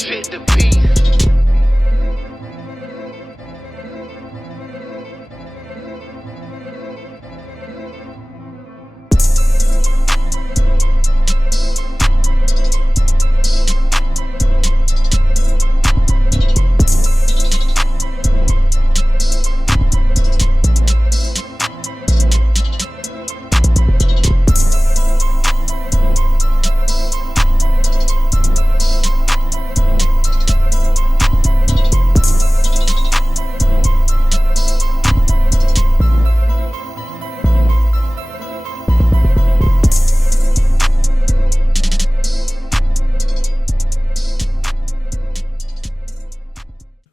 Fit the beat.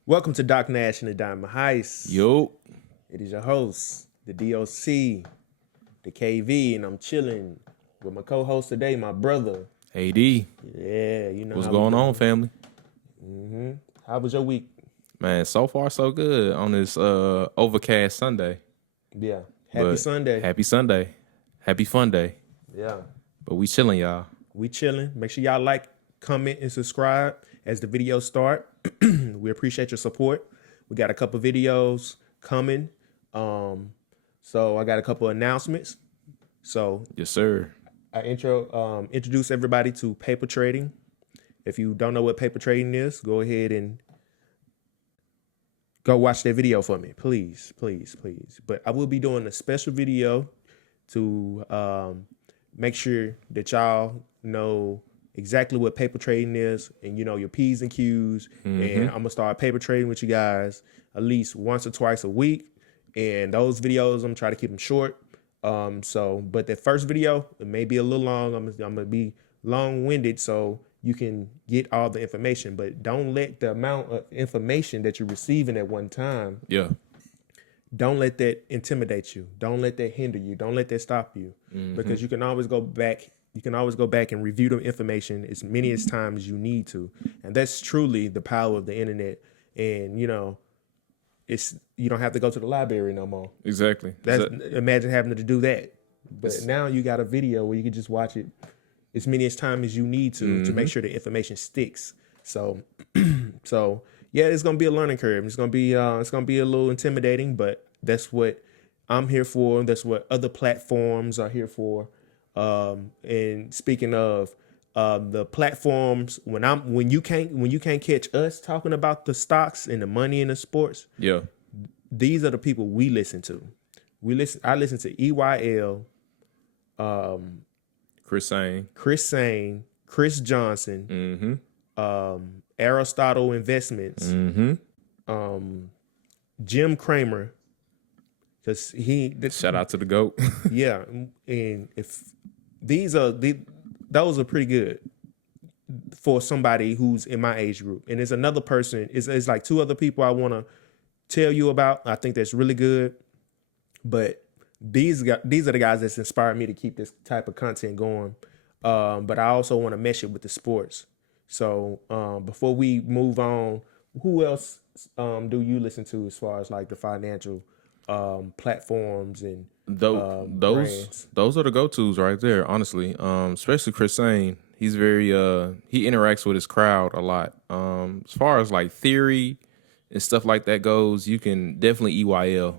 Welcome to Doc Nash and the Diamond Heist. Yo. It is your host, the DOC, the KV, and I'm chilling with my co-host today, my brother. AD. Yeah, you know what's going on, family? How was your week? Man, so far so good on this overcast Sunday. Yeah. Happy Sunday. Happy Sunday. Happy fun day. Yeah. But we chilling, y'all. We chilling. Make sure y'all like, comment, and subscribe as the videos start. We appreciate your support. We got a couple videos coming. So I got a couple announcements. So Yes, sir. I introduce everybody to paper trading. If you don't know what paper trading is, go ahead and go watch that video for me, please, please, please. But I will be doing a special video to make sure that y'all know exactly what paper trading is and, you know, your P's and Q's. And I'm going to start paper trading with you guys at least once or twice a week. And those videos, I'm going to try to keep them short. But the first video, it may be a little long. I'm going to be long-winded so you can get all the information. But don't let the amount of information that you're receiving at one time, don't let that intimidate you. Don't let that hinder you. Don't let that stop you. Because you can always go back. You can always go back and review the information as many as times as you need to. And that's truly the power of the internet. And, you know, you don't have to go to the library no more. Exactly. Imagine having to do that. But now you got a video where you can just watch it as many as time as you need to make sure the information sticks. So yeah, it's gonna be a learning curve. It's gonna be a little intimidating, but that's what I'm here for. That's what other platforms are here for. And speaking of the platforms, when you can't catch us talking about the stocks and the money in the sports, these are the people we listen to. I listen to EYL, Chris Sane, Chris Johnson, Aristotle Investments, Jim Cramer, because shout out to the GOAT. Yeah, and if those are pretty good for somebody who's in my age group. And there's another person, it's like two other people I want to tell you about. I think that's really good. But these are the guys that's inspired me to keep this type of content going. But I also want to mesh it with the sports. So before we move on, who else do you listen to as far as like the financial platforms and brands? Those are the go-tos right there, honestly. Especially Chris Sane. He's very he interacts with his crowd a lot. As far as like theory and stuff like that goes, you can definitely EYL.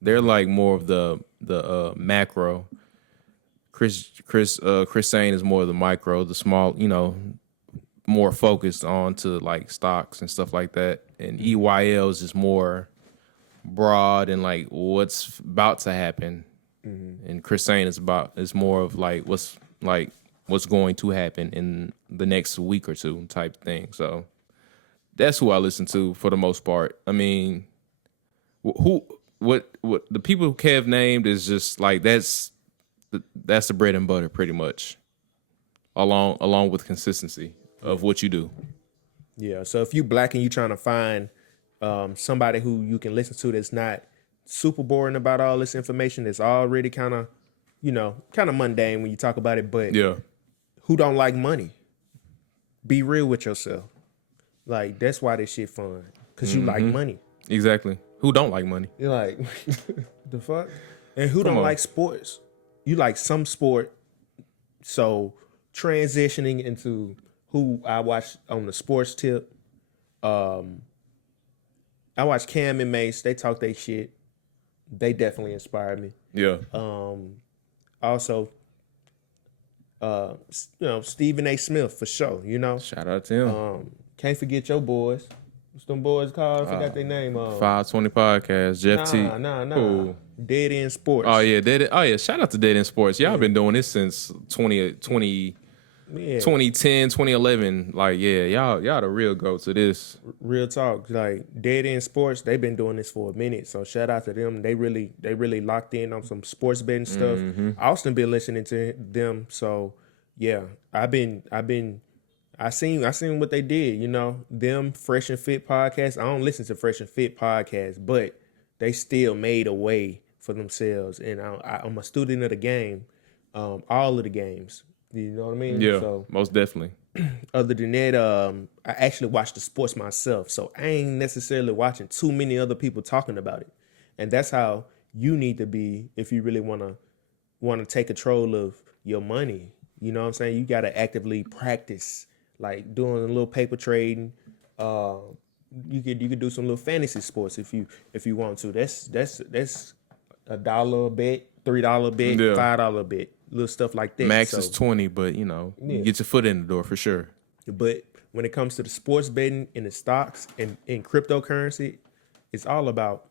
They're like more of the macro. Chris Sane is more of the micro, the small, you know, more focused on to like stocks and stuff like that. And EYL is just more broad and like what's about to happen. And Chris Sane is more of like what's going to happen in the next week or two type thing. So that's who I listen to for the most part. I mean, what the people who Kev named is just like that's the bread and butter pretty much, along with consistency of what you do. Yeah. So if you black and you trying to find somebody who you can listen to that's not super boring about all this information, that's already kind of mundane when you talk about it, but who don't like money? Be real with yourself. Like, that's why this shit fun. Because you like money. Exactly. Who don't like money? You're like, the fuck? And who don't like sports? You like some sport. So transitioning into who I watch on the sports tip. I watch Cam and Mace. They talk their shit. They definitely inspired me. Yeah. Also, Stephen A. Smith for sure. Shout out to him. Can't forget your boys. What's them boys called? I forgot their name. 520 Podcast. Jeff T. Nah. Ooh. Dead End Sports. Oh yeah, shout out to Dead End Sports. Y'all been doing this since 2010, 2011. Like, yeah, y'all the real goats to this. Real talk. Like Dead End Sports, they've been doing this for a minute. So shout out to them. They really locked in on some sports betting stuff. Austin been listening to them. So yeah, I seen what they did, them Fresh and Fit podcast. I don't listen to Fresh and Fit podcast, but they still made a way for themselves. And I'm a student of the game, all of the games. You know what I mean? Yeah, so, most definitely. Other than that, I actually watch the sports myself. So I ain't necessarily watching too many other people talking about it. And that's how you need to be if you really want to take control of your money. You know what I'm saying? You got to actively practice, like doing a little paper trading. You could do some little fantasy sports if you want to. That's $1 a bet, $3 bet, $5 bet, little stuff like that. Max is 20, but you get your foot in the door for sure. But when it comes to the sports betting and the stocks and in cryptocurrency, it's all about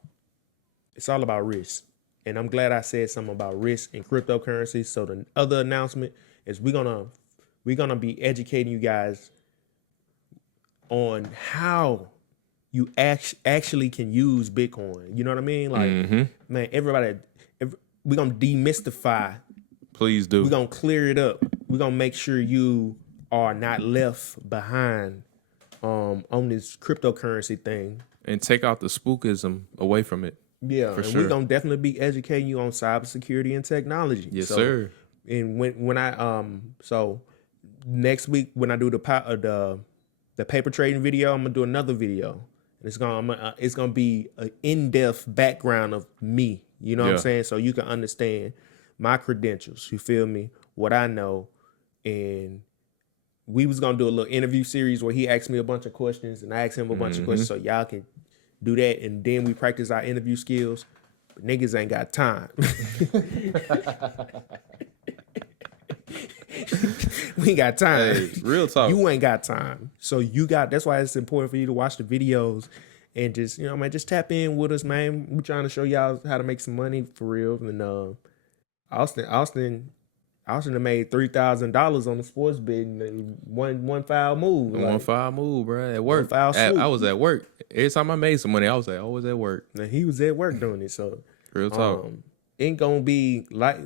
risk. And I'm glad I said something about risk and cryptocurrency. So the other announcement is we're gonna be educating you guys on how you actually can use Bitcoin. You know what I mean? Like, man, we're gonna demystify. Please do. We're gonna clear it up. We're gonna make sure you are not left behind on this cryptocurrency thing. And take out the spookism away from it. Yeah, for and sure. we're gonna definitely be educating you on cybersecurity and technology. Yes, sir. And when I so next week when I do the paper trading video, I'm gonna do another video. And it's gonna be an in-depth background of me. You know what I'm saying? So you can understand my credentials. You feel me? What I know. And we was gonna do a little interview series where he asked me a bunch of questions and I asked him a bunch of questions, so y'all can do that. And then we practice our interview skills. But niggas ain't got time. We ain't got time. Hey, real talk. You ain't got time. So that's why it's important for you to watch the videos and just, just tap in with us, man. We're trying to show y'all how to make some money for real. And Austin done made $3,000 on the sports betting. One foul move. One foul move, bro. At work. Foul swoop. I was at work. Every time I made some money, I was always at work. Now he was at work doing it. So real talk. Ain't gonna be like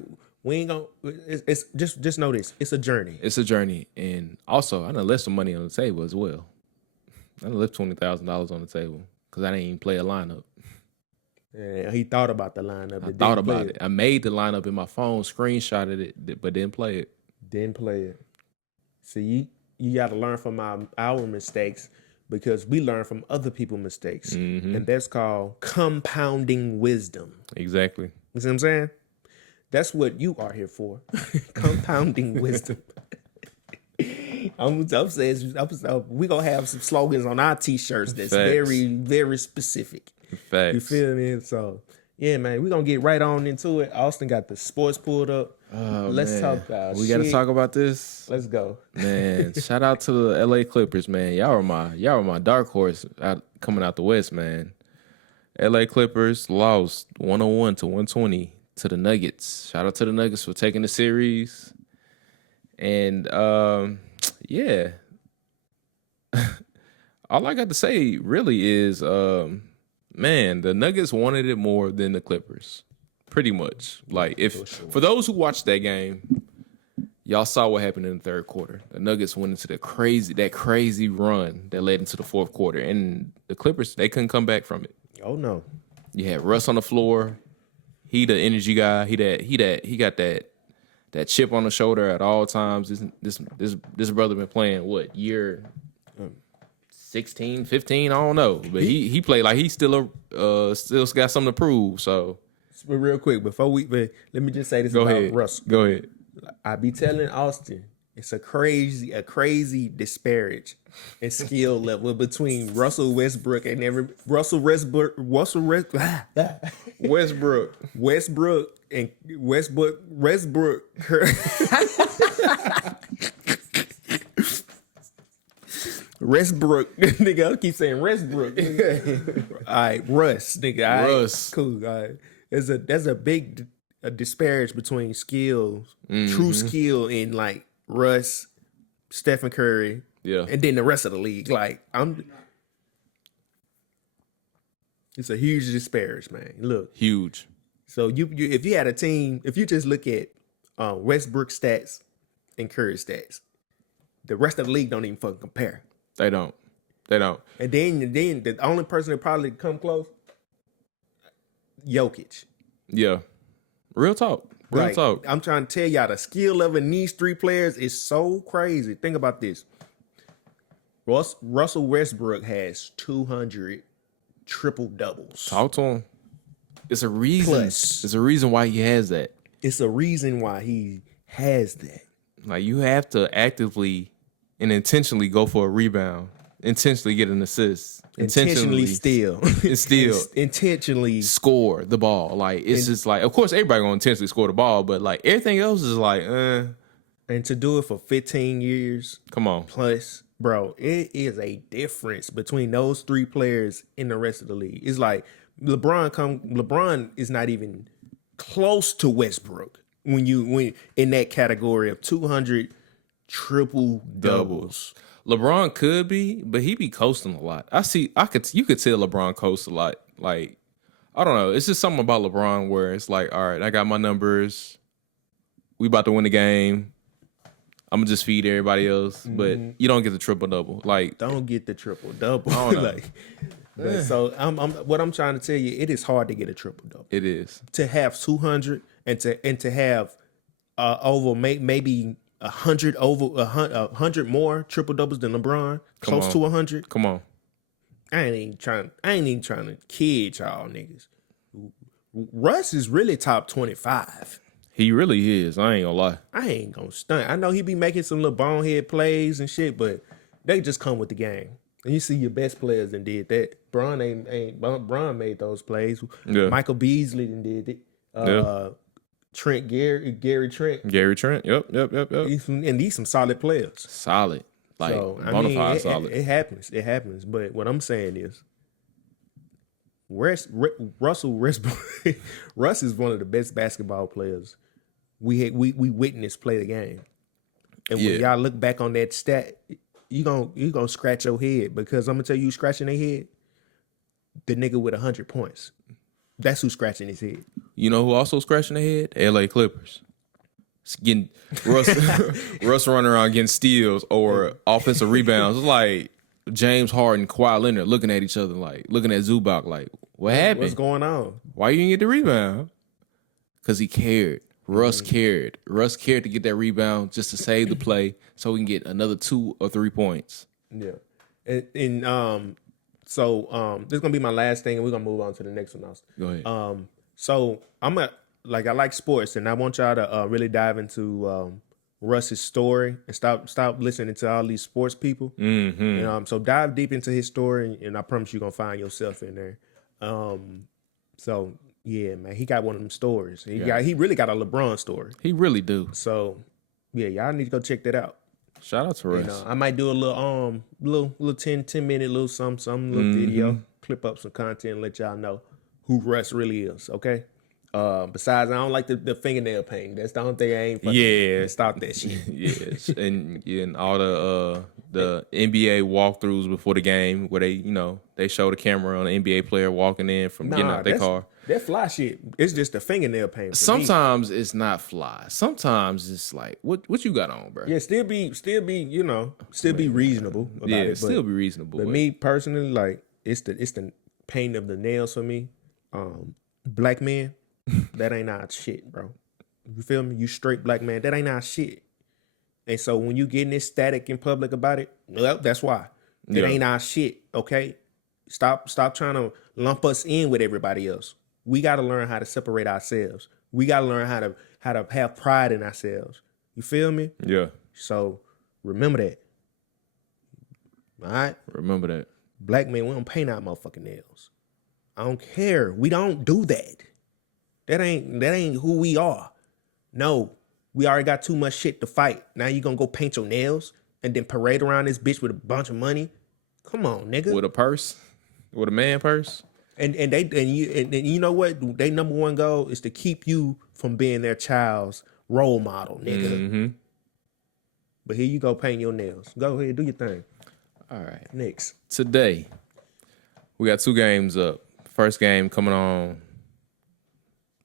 we ain't gonna. It's just know this. It's a journey. It's a journey, and also I done left some money on the table as well. I done left $20,000 on the table because I didn't even play a lineup. Yeah, he thought about the lineup. I thought about it. I made the lineup in my phone, screenshotted it, but didn't play it. Didn't play it. See, you got to learn from our mistakes because we learn from other people's mistakes, and that's called compounding wisdom. Exactly. You see what I'm saying? That's what you are here for. Compounding wisdom. I'm saying we're going to have some slogans on our T-shirts that's very, very specific. Facts. You feel me? So, yeah, man, we're going to get right on into it. Austin got the sports pulled up. Oh, Let's talk about We got to talk about this. Let's go. Man, shout out to the LA Clippers, man. Y'all are my dark horse coming out the West, man. LA Clippers lost 101 to 120 to the Nuggets. Shout out to the Nuggets for taking the series. And yeah. All I got to say really is man, the Nuggets wanted it more than the Clippers. Pretty much. Like for those who watched that game, y'all saw what happened in the third quarter. The Nuggets went into that crazy run that led into the fourth quarter. And the Clippers, they couldn't come back from it. Oh no. You had Russ on the floor. He the energy guy. He got that chip on the shoulder at all times. This brother been playing what year 16, 15, I don't know. But he played like he still got something to prove. So but real quick, let me just say this Go about ahead. Russ. Go ahead. I be telling Austin, It's a crazy disparage in skill level between Russell Westbrook and Westbrook and Westbrook. Westbrook, nigga. I keep saying Westbrook. All right, Russ, nigga. All right, Russ. cool. All right, there's a big disparage between skills, true skill in like Russ, Stephen Curry, and then the rest of the league. Like it's a huge disparage, man. Look, huge. So you if you had a team, if you just look at Westbrook stats and Curry stats, the rest of the league don't even fucking compare. They don't. And then the only person that probably come close, Jokic. Yeah. Real talk. I'm trying to tell y'all the skill level in these three players is so crazy. Think about this. Russell Westbrook has 200 triple doubles. Talk to him. It's a reason. Plus, it's a reason why he has that. It's a reason why he has that. Like you have to actively and intentionally go for a rebound, intentionally get an assist, intentionally steal, intentionally score the ball. Like it's just like, of course, everybody gonna intentionally score the ball, but like everything else is like, And to do it for 15 years, come on, plus, bro, it is a difference between those three players and the rest of the league. It's like LeBron is not even close to Westbrook when in that category of 200 triple doubles. LeBron could be, but he be coasting a lot. You could tell LeBron coasts a lot. Like, I don't know. It's just something about LeBron where it's like, all right, I got my numbers. We about to win the game. I'm gonna just feed everybody else, but you don't get the triple double. Like, don't get the triple double. So what I'm trying to tell you, it is hard to get a triple double. It is to have 200 and to have over maybe 100 100 more triple doubles than LeBron, close to 100. Come on, I ain't even trying to kid y'all niggas. Russ is really top 25. He really is. I ain't gonna lie. I ain't gonna stunt. I know he be making some little bonehead plays and shit, but they just come with the game. And you see your best players and did that. Bron made those plays. Yeah. Michael Beasley did it. Gary Trent. Yep. And these some solid players. Solid. Like, so, bonafide solid. It happens. But what I'm saying is, Russell Westbrook, Russ is one of the best basketball players we witnessed play the game. And when y'all look back on that stat, you gonna scratch your head, because I'm gonna tell you, scratching their head, the nigga with 100 points. That's who's scratching his head. You know who also scratching their head? LA Clippers. It's getting Russ running around getting steals or offensive rebounds. It's like James Harden, Kawhi Leonard looking at each other, like looking at Zubac, like, what happened? What's going on? Why you didn't get the rebound? Because he cared. Russ cared. Russ cared to get that rebound just to save the play so we can get another 2 or 3 points. Yeah. So this is gonna be my last thing, and we're gonna move on to the next one. Go ahead. So I like sports, and I want y'all to really dive into Russ's story and stop listening to all these sports people. Mm-hmm. And, so dive deep into his story, and I promise you're gonna find yourself in there. So yeah, man, he got one of them stories. He really got a LeBron story. He really do. So yeah, y'all need to go check that out. Shout out to Russ. You know, I might do a little 10 minute little some little video, clip up some content, and let y'all know who Russ really is. Okay. Besides, I don't like the fingernail painting. That's the only thing I ain't fucking stop that shit. Yes, and all the NBA walkthroughs before the game where they show the camera on an NBA player walking in from getting out their car. That fly shit. It's just the fingernail paint. Sometimes it's not fly. Sometimes it's like what you got on, bro. Yeah, still be reasonable about it. Still be reasonable. But me personally, like it's the paint of the nails for me. Black men, that ain't our shit, bro. You feel me? You straight black man, that ain't our shit. And so when you getting this static in public about it, well, that's why. It ain't our shit, okay? Stop trying to lump us in with everybody else. We got to learn how to separate ourselves. We got to learn how to have pride in ourselves. You feel me? Yeah. So remember that. All right? Remember that. Black men, we don't paint our motherfucking nails. I don't care. We don't do that. That ain't who we are. No, we already got too much shit to fight. Now you gonna go paint your nails and then parade around this bitch with a bunch of money? Come on, nigga. With a purse, with a man purse. And you know what? They number one goal is to keep you from being their child's role model, nigga. Mm-hmm. But here you go, paint your nails. Go ahead, do your thing. All right. Next. Today, we got 2 games up. First game coming on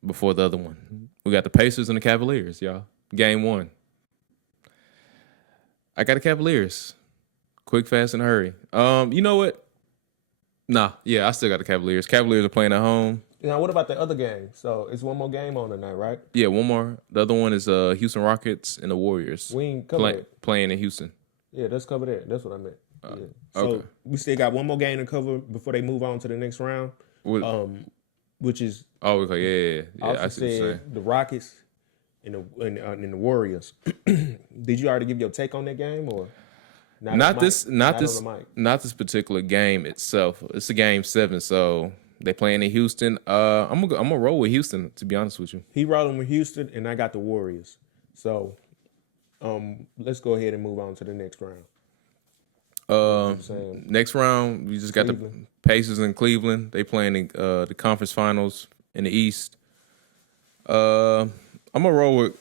before the other one. We got the Pacers and the Cavaliers, y'all. Game 1. I got the Cavaliers. Quick, fast, and hurry. You know what? Nah, yeah, I still got the Cavaliers. Cavaliers are playing at home. Now, what about the other game? So it's one more game on tonight, right? Yeah, one more. The other one is Houston Rockets and the Warriors. We ain't covered it. Playing in Houston. Yeah, let's cover that. That's what I meant. Yeah. So okay. we still got one more game to cover before they move on to the next round. Which is okay, yeah. I see what you're saying. The Rockets and the Warriors. Did you already give your take on that game or not this particular game itself? It's a game 7, so they playing in Houston. I'm gonna roll with Houston, to be honest with you. He rolling with Houston, and I got the Warriors. So, let's go ahead and move on to the next round. Next round, we just got Cleveland. The Pacers in Cleveland. They playing the conference finals in the East. I'm probably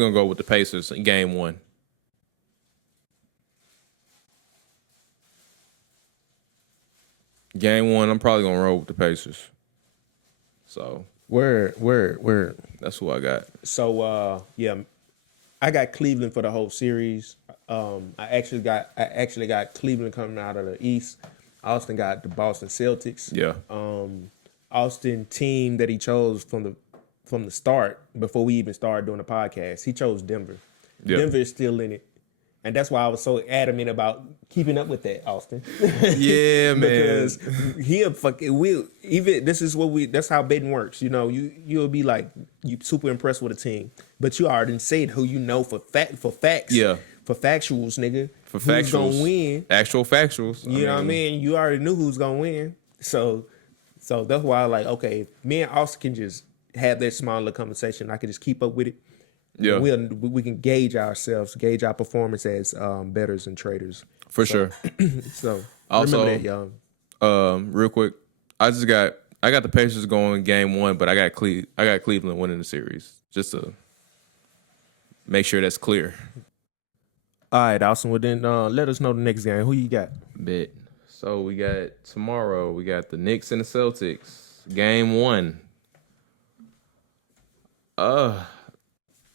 gonna go with the Pacers in game 1. Game 1, I'm probably gonna roll with the Pacers. So where? That's who I got. So yeah, I got Cleveland for the whole series. I actually got Cleveland coming out of the East. Austin got the Boston Celtics. Yeah. Austin team that he chose from the start before we even started doing the podcast. He chose Denver. Yeah. Denver is still in it. And that's why I was so adamant about keeping up with that, Austin. Yeah, man. Because that's how betting works. You know, you'll be like, you super impressed with a team, but you already said who you know for facts. Yeah. For factuals, nigga. For factuals. Who's gonna win. Actual factuals. You know what I mean? You already knew who's gonna win. So that's why I like, okay, if me and Austin can just have that small little conversation, I can just keep up with it. Yeah, we can gauge our performance as bettors and traders for sure. So also, remember that, y'all. Real quick, I got the Pacers going game 1, but I got Cleveland winning the series, just to make sure that's clear. All right, Austin. Well, then let us know the next game. Who you got? Bet. So we got tomorrow. We got the Knicks and the Celtics. Game 1.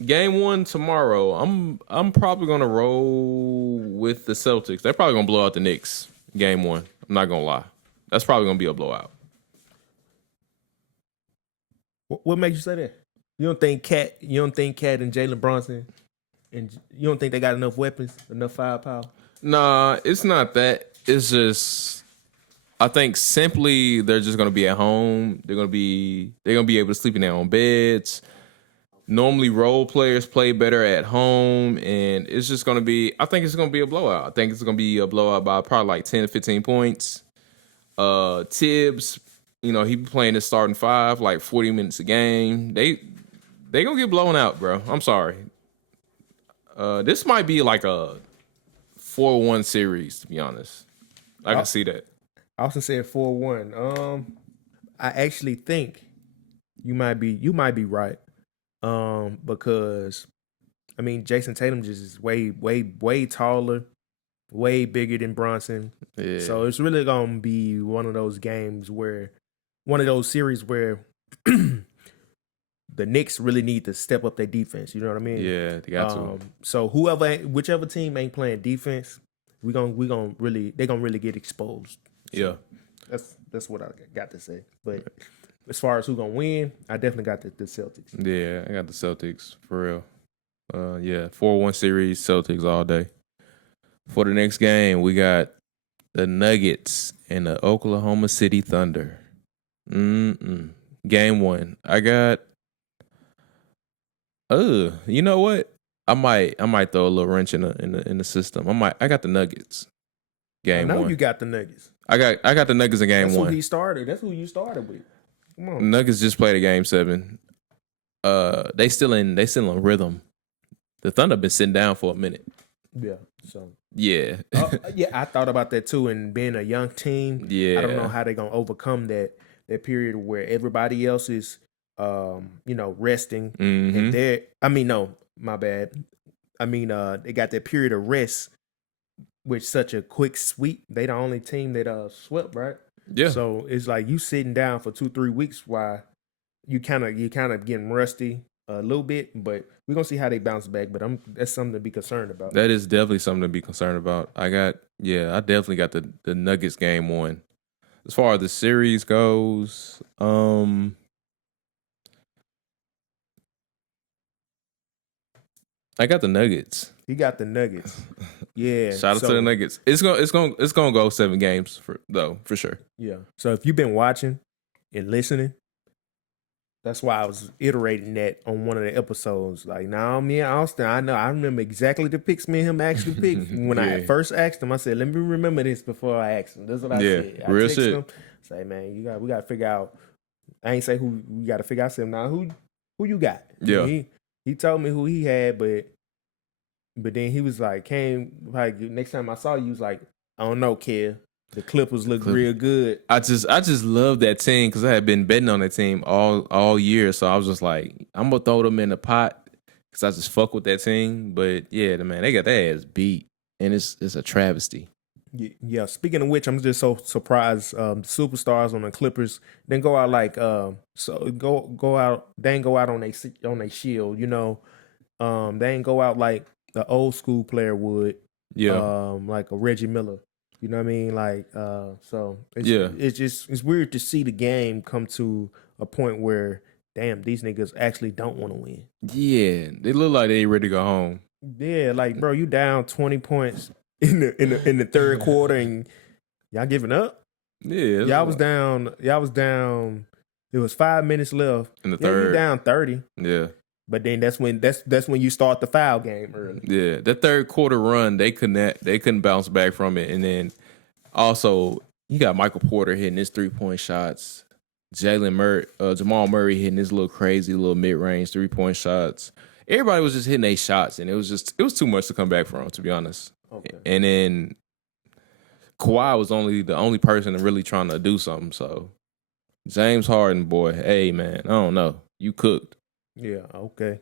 Game 1 tomorrow. I'm probably gonna roll with the Celtics. They're probably gonna blow out the Knicks. Game 1. I'm not gonna lie. That's probably gonna be a blowout. What makes you say that? You don't think Cat and Jalen Brunson, and you don't think they got enough weapons, enough firepower? Nah, it's not that. It's just, I think simply they're just gonna be at home. They're gonna be able to sleep in their own beds. Normally, role players play better at home, and it's just gonna be. I think it's gonna be a blowout. I think it's gonna be a blowout by probably like 10 to 15 points. Tibbs, he be playing his starting 5, like 40 minutes a game. They gonna get blown out, bro. I'm sorry. This might be like a 4-1 series, to be honest. I can see that. Austin said 4-1. I actually think you might be right. Because I mean Jason Tatum just is way taller, way bigger than Bronson. Yeah. So it's really gonna be one of those series where the Knicks really need to step up their defense. You know what I mean? Yeah, they got to. So whichever team ain't playing defense, they're gonna really get exposed. So yeah. That's what I got to say. But as far as who gonna win, I definitely got the Celtics. Yeah, I got the Celtics for real. 4-1 series, Celtics all day. For the next game, we got the Nuggets and the Oklahoma City Thunder. Game 1. I got You know what? I might throw a little wrench in the system. I got the Nuggets I game know one. you got the Nuggets. I got the Nuggets in game That's who one. he started. That's who you started with. Come on. Nuggets just played a game 7. They still in rhythm. The Thunder been sitting down for a minute. Yeah. So Yeah. yeah, I thought about that too. And being a young team, Yeah. I don't know how they're gonna overcome that period where everybody else is, resting, Mm-hmm. and they're. I mean, no, my bad. I mean, they got that period of rest with such a quick sweep. They the only team that swept, right? Yeah. So it's like you sitting down for 2-3 weeks while you kind of getting rusty a little bit, but we're gonna see how they bounce back. But that's something to be concerned about. That is definitely something to be concerned about. I definitely got the Nuggets game one. As far as the series goes, I got the Nuggets. He got the Nuggets. Yeah. Shout out to the Nuggets. It's gonna go 7 games for sure. Yeah. So if you've been watching and listening, that's why I was iterating that on one of the episodes. Like, now me and Austin, I remember exactly the picks me and him actually picked. When I Yeah. first asked him, I said, "Let me remember this before I ask him." That's what I Yeah, said. I real texted shit. him, say, "Man, we got to figure out." I ain't say who we got to figure out. I said, "Now who you got?" Yeah. And he told me who he had, but then he was like, next time I saw you, he was like, "I don't know, kid. The Clippers look real good." I just love that team because I had been betting on that team all year. So I was just like, I'm gonna throw them in the pot because I just fuck with that team. But yeah, man, they got their ass beat, and it's a travesty. Yeah. Speaking of which, I'm just so surprised. Superstars on the Clippers then go out like go out. They ain't go out on they shield. They ain't go out like the old school player would. Yeah, Like a Reggie Miller. You know what I mean? Like so Yeah. it's weird to see the game come to a point where damn these niggas actually don't want to win. yeah, they look like they ready to go home. Yeah, like bro, you down 20 points in the third quarter and y'all giving up. Yeah, Y'all was down. Y'all was down. It was 5 minutes left. in the Yeah, you third. down 30. Yeah, But then that's when you start the foul game early. yeah. That third quarter run, they couldn't bounce back from it, and then also you got Michael Porter hitting his 3-point shots. Jamal Murray hitting his little crazy little mid range 3-point shots. Everybody was just hitting their shots, and it was too much to come back from, to be honest. Okay. And then Kawhi was the only person really trying to do something. So James Harden, boy, hey man, I don't know, you cooked. Yeah. Okay.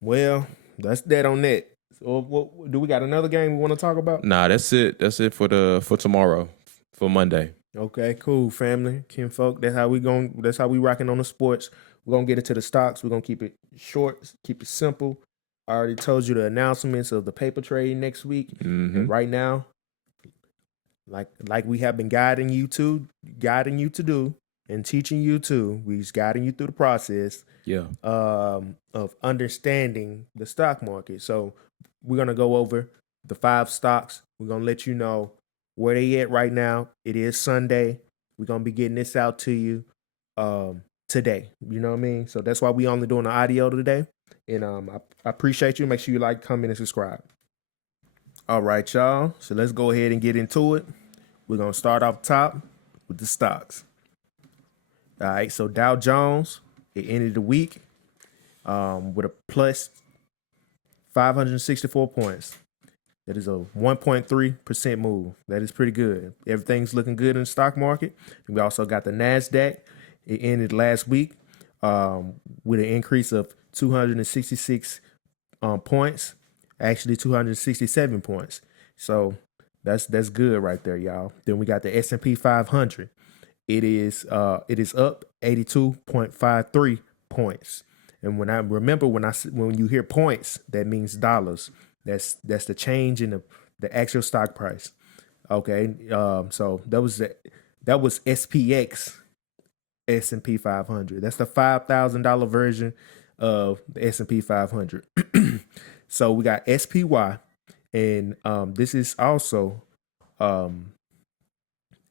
Well, that's that on that. So, what, do we got another game we want to talk about? Nah, that's it. That's it for tomorrow, for Monday. Okay, cool, family, kinfolk. That's how we rocking on the sports. We're gonna get into the stocks. We're gonna keep it short, keep it simple. I already told you the announcements of the paper trade next week. Mm-hmm. And right now, like we have been guiding you to do and teaching you to, we're just guiding you through the process Yeah. of understanding the stock market. So we're gonna go over the 5 stocks. We're gonna let you know where they at right now. It is Sunday. We're gonna be getting this out to you today. You know what I mean? So that's why we only doing the audio today. And I appreciate you. Make sure you like, comment, and subscribe. All right, y'all. So let's go ahead and get into it. We're gonna start off top with the stocks. All right, so Dow Jones, it ended the week with a plus 564 points. That is a 1.3% move. That is pretty good. Everything's looking good in the stock market. And we also got the NASDAQ. It ended last week with an increase of 266 points, actually 267 points. So that's good right there, y'all. Then we got the S&P 500. It is up 82.53 points. And when you hear points, that means dollars. That's the change in the actual stock price. Okay, so that was SPX S&P 500. That's the $5,000 version of the S&P 500. So we got SPY, and this is also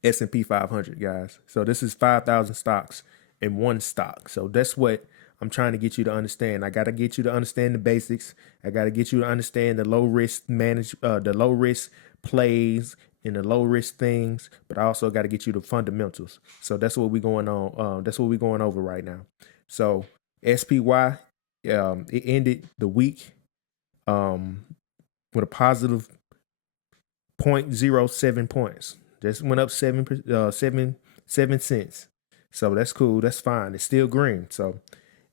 S&P 500, guys. So this is 5,000 stocks in one stock. So that's what I'm trying to get you to understand. I got to get you to understand the basics. I got to get you to understand the the low risk plays and the low risk things. But I also got to get you the fundamentals. So that's what we're going on. That's what we're going over right now. So SPY, it ended the week with a positive 0.07 points. Just went up 7 cents. So that's cool. That's fine. It's still green. So,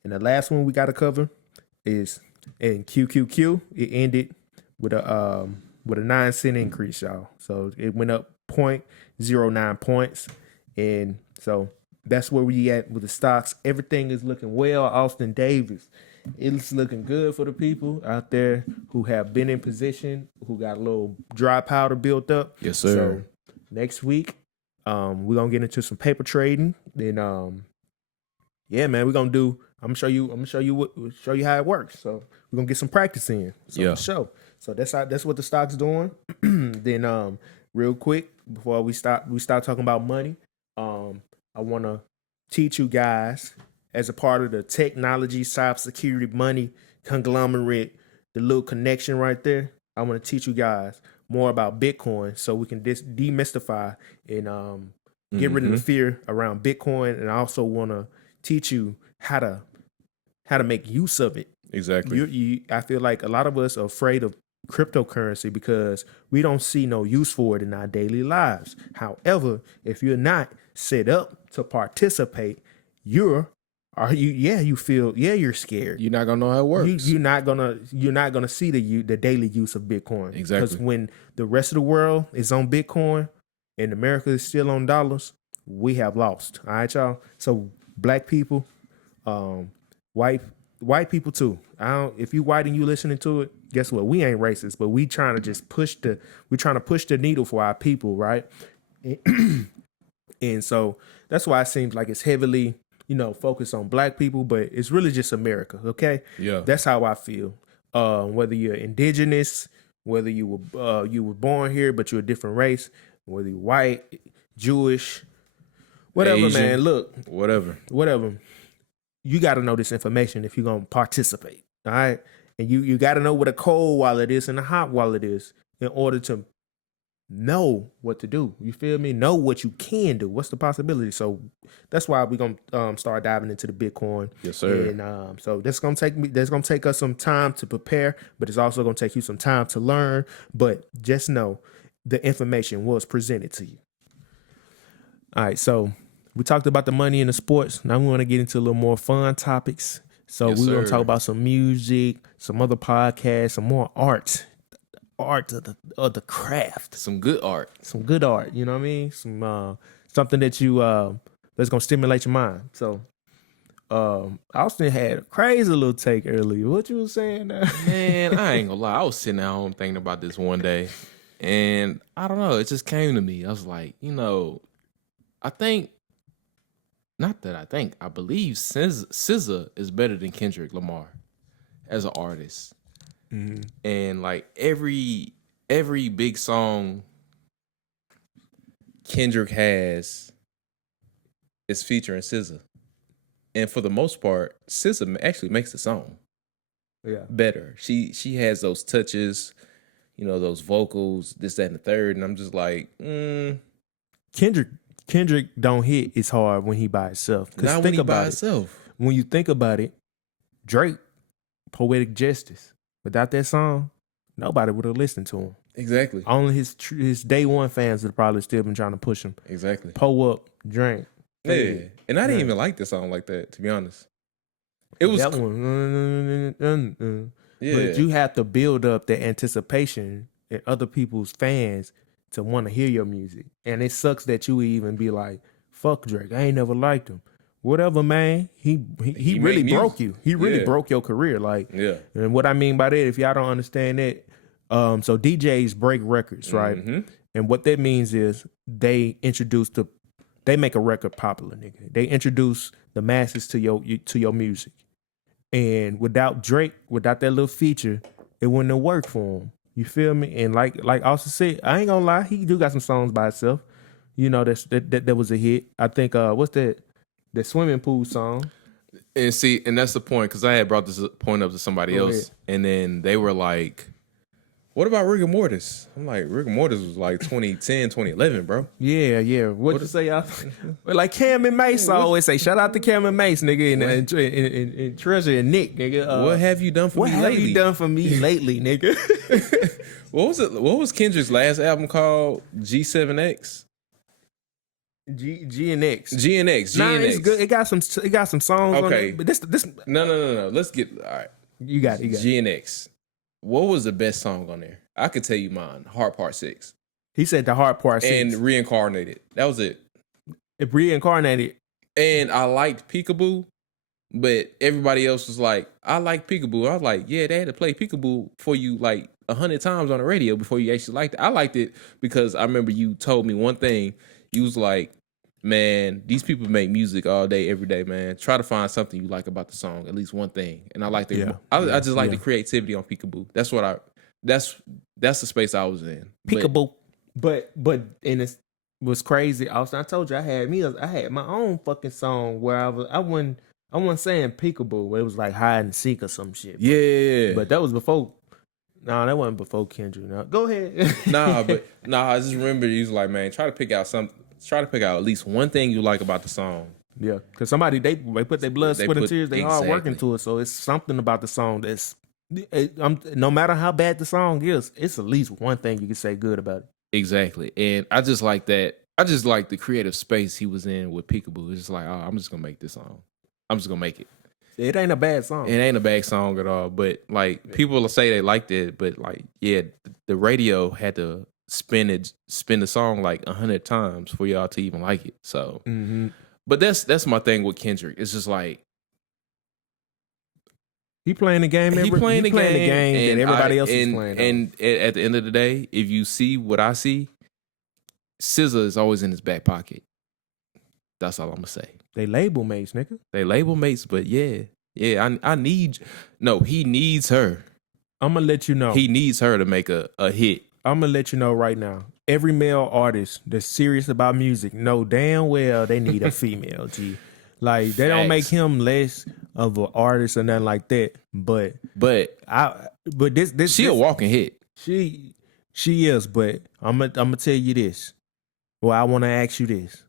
and the last one we got to cover is in QQQ. It ended with a 9 cent increase, y'all. So it went up 0.09 points, and so that's where we at with the stocks. Everything is looking well. Austin Davis, it's looking good for the people out there who have been in position, who got a little dry powder built up. Yes, sir. So next week, we're gonna get into some paper trading. Then yeah, man, we're gonna do. I'm gonna show you how it works. So we're gonna get some practice in. So Yeah. for sure. So that's what the stock's doing. Then real quick before we start talking about money, I wanna teach you guys as a part of the technology, cybersecurity, money conglomerate, the little connection right there. I want to teach you guys more about Bitcoin so we can demystify and get rid of the fear around Bitcoin. And I also want to teach you how to make use of it. Exactly. I feel like a lot of us are afraid of cryptocurrency because we don't see no use for it in our daily lives. However, if you're not set up to participate, you're scared. You're not gonna know how it works. You're not gonna see the daily use of Bitcoin. Exactly. Because when the rest of the world is on Bitcoin and America is still on dollars, we have lost. All right, y'all. So black people, white people too. If you white and you listening to it, guess what? We ain't racist, but we trying to just push the needle for our people, right? And so that's why it seems like it's heavily, focused on black people, but it's really just America. Okay. Yeah. That's how I feel. Whether you're indigenous, whether you were born here, but you're a different race, whether you're white, Jewish, whatever, Asian, man, look, whatever. You got to know this information if you're going to participate. All right. And you got to know what a cold wallet is and a hot wallet is in order to know what to do. You feel me? Know what you can do. What's the possibility? So that's why we're gonna start diving into the Bitcoin. Yes, sir. And so that's gonna take us some time to prepare, but it's also gonna take you some time to learn. But just know the information was presented to you. All right, so we talked about the money in the sports. Now we want to get into a little more fun topics. So Yes, we're gonna sir. talk about some music, some other podcasts, some more art of the craft. Some good art. Some good art, you know what I mean? Some something that you that's gonna stimulate your mind. So Austin had a crazy little take earlier. What you was saying now? Man, I ain't gonna lie. I was sitting at home thinking about this one day, and I don't know. It just came to me. I was like, I believe SZA is better than Kendrick Lamar as an artist. Mm-hmm. And like every big song Kendrick has is featuring SZA. And for the most part, SZA actually makes the song better. She has those touches, those vocals, this, that, and the third. And I'm just like, Kendrick don't hit as hard when he by himself. Not when he by himself. When you think about it, Drake, Poetic Justice. Without that song, nobody would have listened to him. Exactly. Only his day one fans would have probably still been trying to push him. Exactly. Pull up, drink. Yeah. And I didn't even like the song like that, to be honest. It was that one. Yeah. But you have to build up the anticipation in other people's fans to want to hear your music. And it sucks that you even be like, fuck Drake. I ain't never liked him. Whatever, man. He really broke you. He really broke your career. Like, and what I mean by that, if y'all don't understand that, so DJs break records, right? Mm-hmm. And what that means is they make a record popular, nigga. They introduce the masses to your music. And without Drake, without that little feature, it wouldn't have worked for him. You feel me? And like Austin said, I ain't gonna lie, he do got some songs by himself. That was a hit. I think what's that? The swimming pool song. And see, and that's the point, because I had brought this point up to somebody Go else, ahead. and then they were like, what about rigor mortis? I'm like, rigor mortis was like 2010, 2011, bro. Yeah. What you say? Well, like Cam and Mace always say, shout out to Cam and Mace, nigga, and Treasure and Nick, nigga. What have you done for me lately? What have you done for me lately, nigga? What was it? What was Kendrick's last album called? G7X? G and X. GNX. Nah, it's good. It got some songs on Okay. it. But this No. Let's get, all right. you got it. GNX. What was the best song on there? I could tell you mine. Heart Part 6. He said the hard part And 6. Reincarnated. That was it. It reincarnated. And I liked Peekaboo, but everybody else was like, I like Peekaboo. I was like, yeah, they had to play Peekaboo for you like 100 times on the radio before you actually liked it. I liked it because I remember you told me one thing. You was like, man, these people make music all day, every day, man. Try to find something you like about the song, at least one thing. And I like the, I just like the creativity on Peekaboo. That's what that's the space I was in. Peekaboo. But and it was crazy. I told you I had my own fucking song where I wasn't saying peekaboo. It was like hide and seek or some shit. Yeah. But that was before. No, that wasn't before Kendrick. No, go ahead. I just remember you was like, man, try to pick out at least one thing you like about the song. Yeah, because somebody they put their blood, sweat, and tears. They all working to it, so it's something about the song that's. No matter how bad the song is, it's at least one thing you can say good about it. Exactly, and I just like that. I just like the creative space he was in with Peekaboo. It's just like, oh, I'm just gonna make this song. I'm just gonna make it. It ain't a bad song. It ain't a bad song at all. But like people will say they liked it, but like the radio had to spin the song like 100 times for y'all to even like it. So, but that's my thing with Kendrick. It's just like he playing the game. He playing the game that everybody else is playing. And at the end of the day, if you see what I see, SZA is always in his back pocket. That's all I'm gonna say. They label mates, nigga. They label mates, but he needs her. I'm gonna let you know. He needs her to make a hit. I'm gonna let you know right now. Every male artist that's serious about music know damn well they need a female. G, like they don't make him less of an artist or nothing like that. But this she a walking hit. She is. But I'm gonna tell you this. Well, I want to ask you this: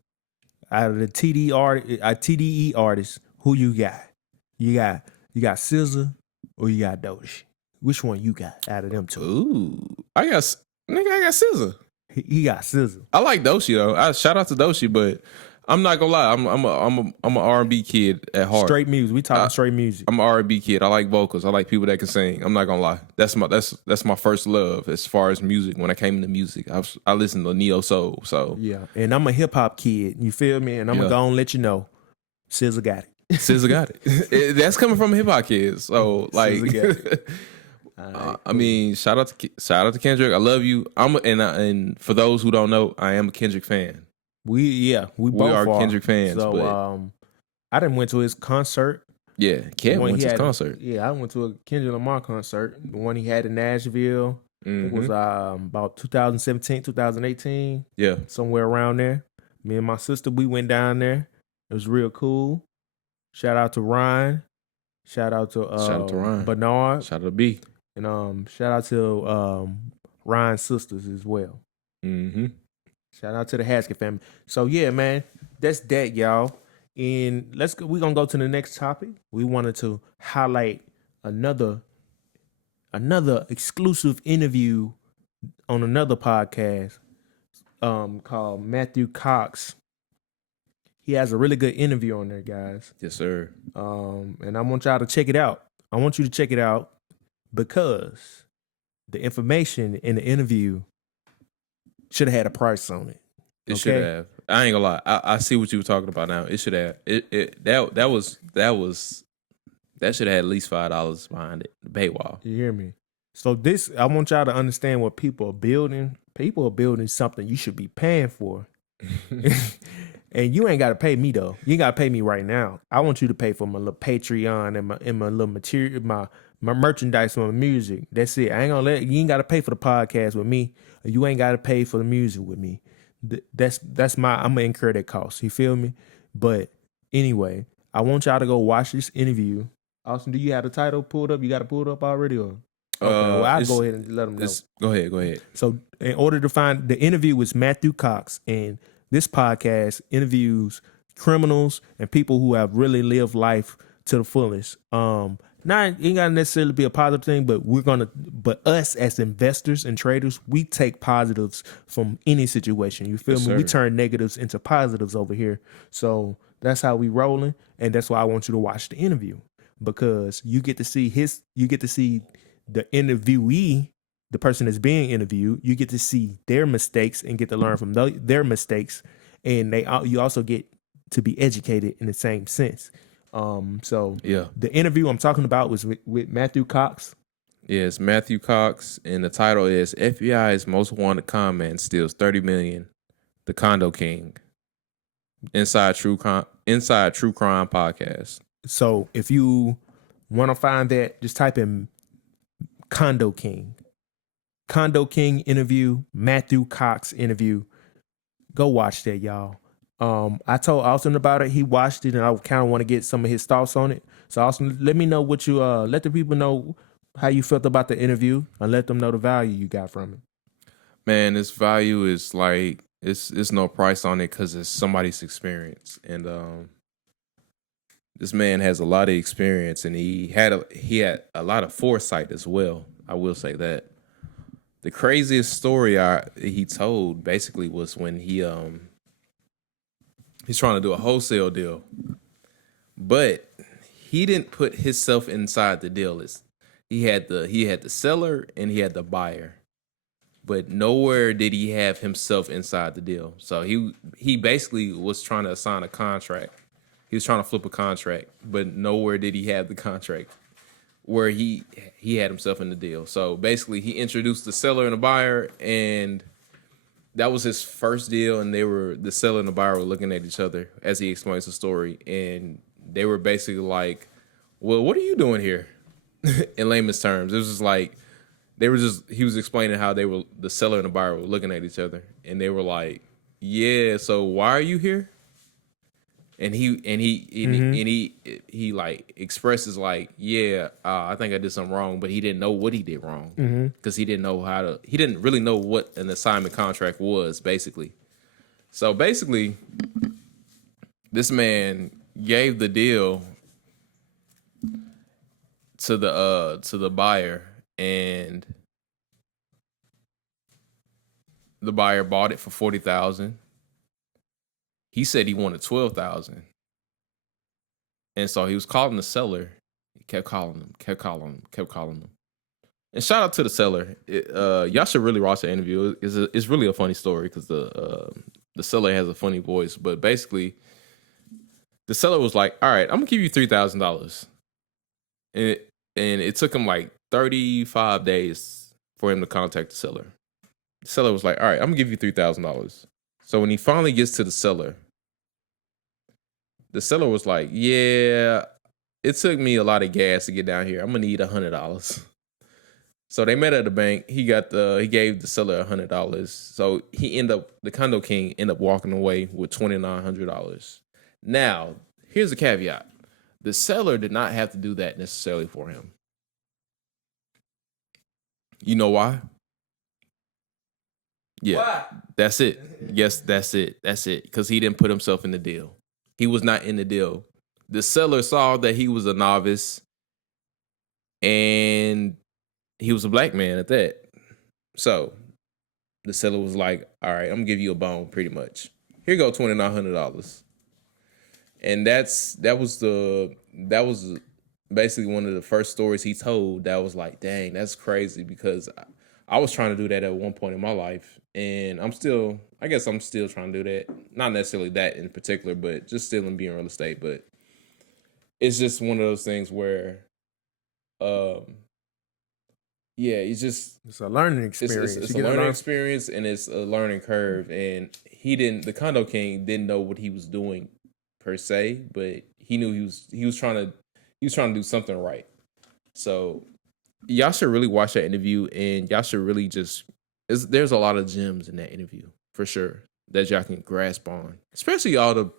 out of the TDE artists, who you got? You got SZA or you got Doechii? Which one you got out of them two? Ooh, I got SZA. He got SZA. I like Doechii though. Shout out to Doechii, but I'm not gonna lie. I'm an R&B kid at heart. Straight music. We talking straight music. I'm an R&B kid. I like vocals. I like people that can sing. I'm not gonna lie. That's my first love as far as music. When I came into music, I listened to neo soul. So yeah, and I'm a hip hop kid. You feel me? And I'm gonna go and let you know, SZA got it. SZA got it. That's coming from a hip hop kid. So like. Right, I mean, shout out to Kendrick. I love you. And for those who don't know, I am a Kendrick fan. We both are Kendrick fans. So but I didn't went to his concert. Yeah, Ken went to his concert. Yeah, I went to a Kendrick Lamar concert, the one he had in Nashville. It was about 2017, 2018. Yeah, somewhere around there. Me and my sister, we went down there. It was real cool. Shout out to Ryan. Shout out to Ryan. Bernard. Shout out to B. And shout out to Ryan's sisters as well. Shout out to the Haskett family. So yeah, man, that's that, y'all. And we're gonna go to the next topic. We wanted to highlight another exclusive interview on another podcast called Matthew Cox. He has a really good interview on there, guys. Yes, sir. And I want y'all to check it out. I want you to check it out because the information in the interview should have had a price on it. It should have. I ain't gonna lie. I see what you were talking about now. It should have. That should have had at least $5 behind it. The paywall. You hear me? So I want y'all to understand what people are building. People are building something you should be paying for. And you ain't got to pay me though. You ain't got to pay me right now. I want you to pay for my little Patreon and my little material, my merchandise, my music. That's it. I ain't gonna you ain't got to pay for the podcast with me. Or you ain't got to pay for the music with me. I'm gonna incur that cost. You feel me? But anyway, I want y'all to go watch this interview. Austin, do you have the title pulled up? You got it pulled up already, or okay? Well, I'll go ahead and let them know. Go ahead. So, in order to find the interview with Matthew Cox, and this podcast interviews criminals and people who have really lived life to the fullest. Not ain't gotta necessarily be a positive thing, but us as investors and traders, we take positives from any situation. You feel Yes, me? We sir. turn negatives into positives over here. So that's how we rolling, and that's why I want you to watch the interview, because you get to see the interviewee, the person that's being interviewed. You get to see their mistakes and get to learn from their mistakes, and you also get to be educated in the same sense. So Yeah. the interview I'm talking about was with Matthew Cox. Yeah, it's Matthew Cox, and the title is FBI's Most Wanted Con Man Steals $30 Million, The Condo King. Inside True Crime Podcast. So if you want to find that, just type in Condo King interview, Matthew Cox interview. Go watch that, y'all. I told Austin about it. He watched it, and I kind of want to get some of his thoughts on it. So Austin, let me know what you let the people know how you felt about the interview, and let them know the value you got from it. Man, this value is like it's no price on it because it's somebody's experience, and this man has a lot of experience, and he had a lot of foresight as well. I will say that. The craziest story he told basically was when he's trying to do a wholesale deal, but he didn't put himself inside the deal. He had the seller and he had the buyer, but nowhere did he have himself inside the deal. So he basically was trying to assign a contract. He was trying to flip a contract, but nowhere did he have the contract where he had himself in the deal. So basically, he introduced the seller and the buyer, and that was his first deal. And the seller and the buyer were looking at each other as he explains the story, and they were basically like, "Well, what are you doing here?" In layman's terms, it was just like he was explaining how the seller and the buyer were looking at each other, and they were like, "Yeah, so why are you here?" And he like expresses like, yeah, I think I did something wrong, but he didn't know what he did wrong because he didn't really know what an assignment contract was, basically. So basically, this man gave the deal to the buyer, and the buyer bought it for $40,000. He said he wanted $12,000. And so he was calling the seller. He kept calling him. And shout out to the seller. Y'all should really watch the interview. It's really a funny story because the seller has a funny voice. But basically, the seller was like, "All right, I'm gonna give you $3,000." And it took him like 35 days for him to contact the seller. The seller was like, "All right, I'm gonna give you $3,000." So when he finally gets to the seller was like, "Yeah, it took me a lot of gas to get down here. I'm gonna need $100." So they met at the bank. He gave the seller $100. So the condo king ended up walking away with $2,900. Now, here's a caveat: the seller did not have to do that necessarily for him. You know why? Yeah, Why? That's it. Yes, that's it. Because he didn't put himself in the deal. He was not in the deal. The seller saw that he was a novice, and he was a black man at that. So the seller was like, "All right, I'm gonna give you a bone, pretty much. Here you go, $2,900." And that was basically one of the first stories he told. That was like, dang, that's crazy, because I was trying to do that at one point in my life, and I'm still trying to do that. Not necessarily that in particular, but just still in being real estate. But it's just one of those things where, It's a learning experience. It's a learning experience, and it's a learning curve. And the condo king didn't know what he was doing per se, but he knew he was trying to do something right. So y'all should really watch that interview, and y'all should really there's a lot of gems in that interview for sure that y'all can grasp on, especially all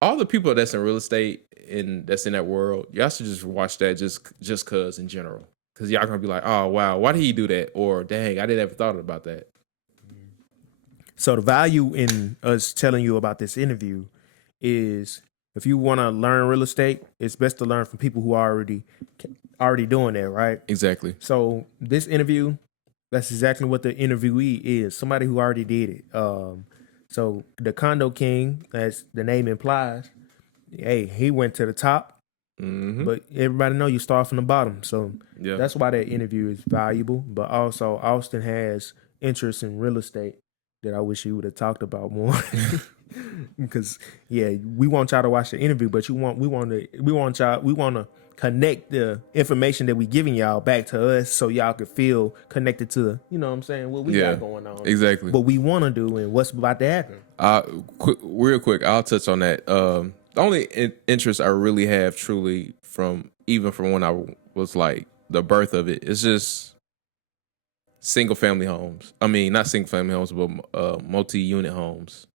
all the people that's in real estate and that's in that world, y'all should just watch that just cause in general. Cause y'all gonna be like, oh wow, why did he do that? Or dang, I didn't ever thought about that. So the value in us telling you about this interview is if you want to learn real estate, it's best to learn from people who are already doing that, right? Exactly. So this interview, that's exactly what the interviewee is. Somebody who already did it. So the condo king, as the name implies, hey, he went to the top, but everybody know you start from the bottom. So that's why that interview is valuable. But also Austin has interest in real estate that I wish he would have talked about more. Because we want y'all to watch the interview, but we want to connect the information that we giving y'all back to us, so y'all could feel connected to, you know what I'm saying, what we got going on. Exactly. What we want to do and what's about to happen. Real quick, I'll touch on that. The only interest I really have, truly, from when I was like the birth of it, is just single family homes. I mean, not single family homes, but multi-unit homes.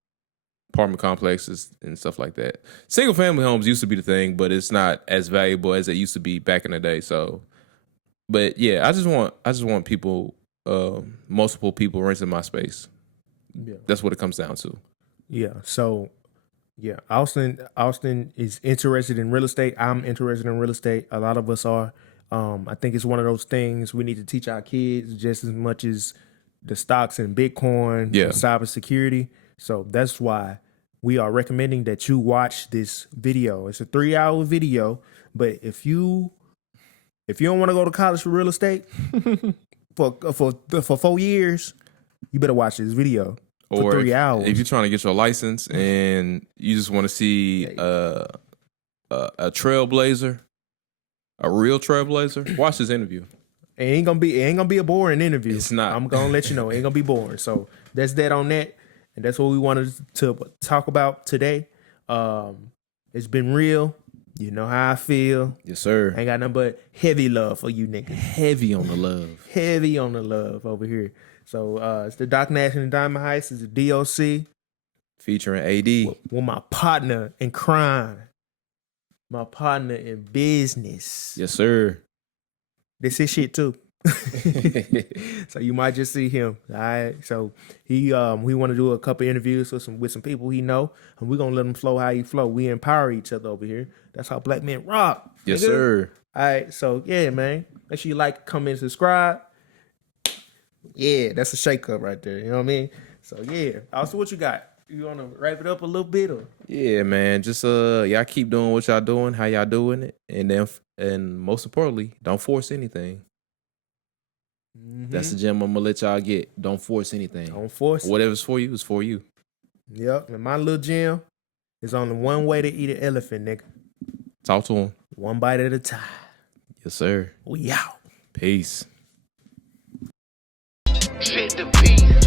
Apartment complexes and stuff like that. Single family homes used to be the thing, but it's not as valuable as it used to be back in the day. So, but yeah, I just want people, multiple people renting my space. Yeah, that's what it comes down to. Yeah. So, yeah, Austin is interested in real estate. I'm interested in real estate. A lot of us are. I think it's one of those things we need to teach our kids just as much as the stocks and Bitcoin, and cybersecurity. So that's why we are recommending that you watch this video. It's a 3-hour video, but if you don't want to go to college for real estate for 4 years, you better watch this video for 3 hours. If you're trying to get your license and you just want to see a trailblazer, a real trailblazer, watch this interview. It ain't gonna be a boring interview. It's not. I'm gonna let you know, it ain't gonna be boring. So that's that on that. And that's what we wanted to talk about today. It's been real. You know how I feel. Yes, sir. Ain't got nothing but heavy love for you niggas. Heavy on the love. Heavy on the love over here. So it's the Doc Nash and the Diamond Heist. It's the DOC. Featuring AD. With my partner in crime. My partner in business. Yes, sir. This is shit too. So you might just see him. All right. So we want to do a couple interviews with some people he know, and we're gonna let him flow how he flow. We empower each other over here. That's how black men rock. Yes, sir. All right. So yeah, man. Make sure you like, comment, subscribe. Yeah, that's a shake up right there. You know what I mean? So yeah. Also, what you got? You wanna wrap it up a little bit, or? Yeah, man. Just y'all keep doing what y'all doing, how y'all doing it, and most importantly, don't force anything. That's the gem I'm gonna let y'all get. Don't force anything. Don't force. Whatever's for you is for you. Yep. And my little gem is only one way to eat an elephant, nigga. Talk to him. One bite at a time. Yes, sir. We out. Peace. Fit the beat.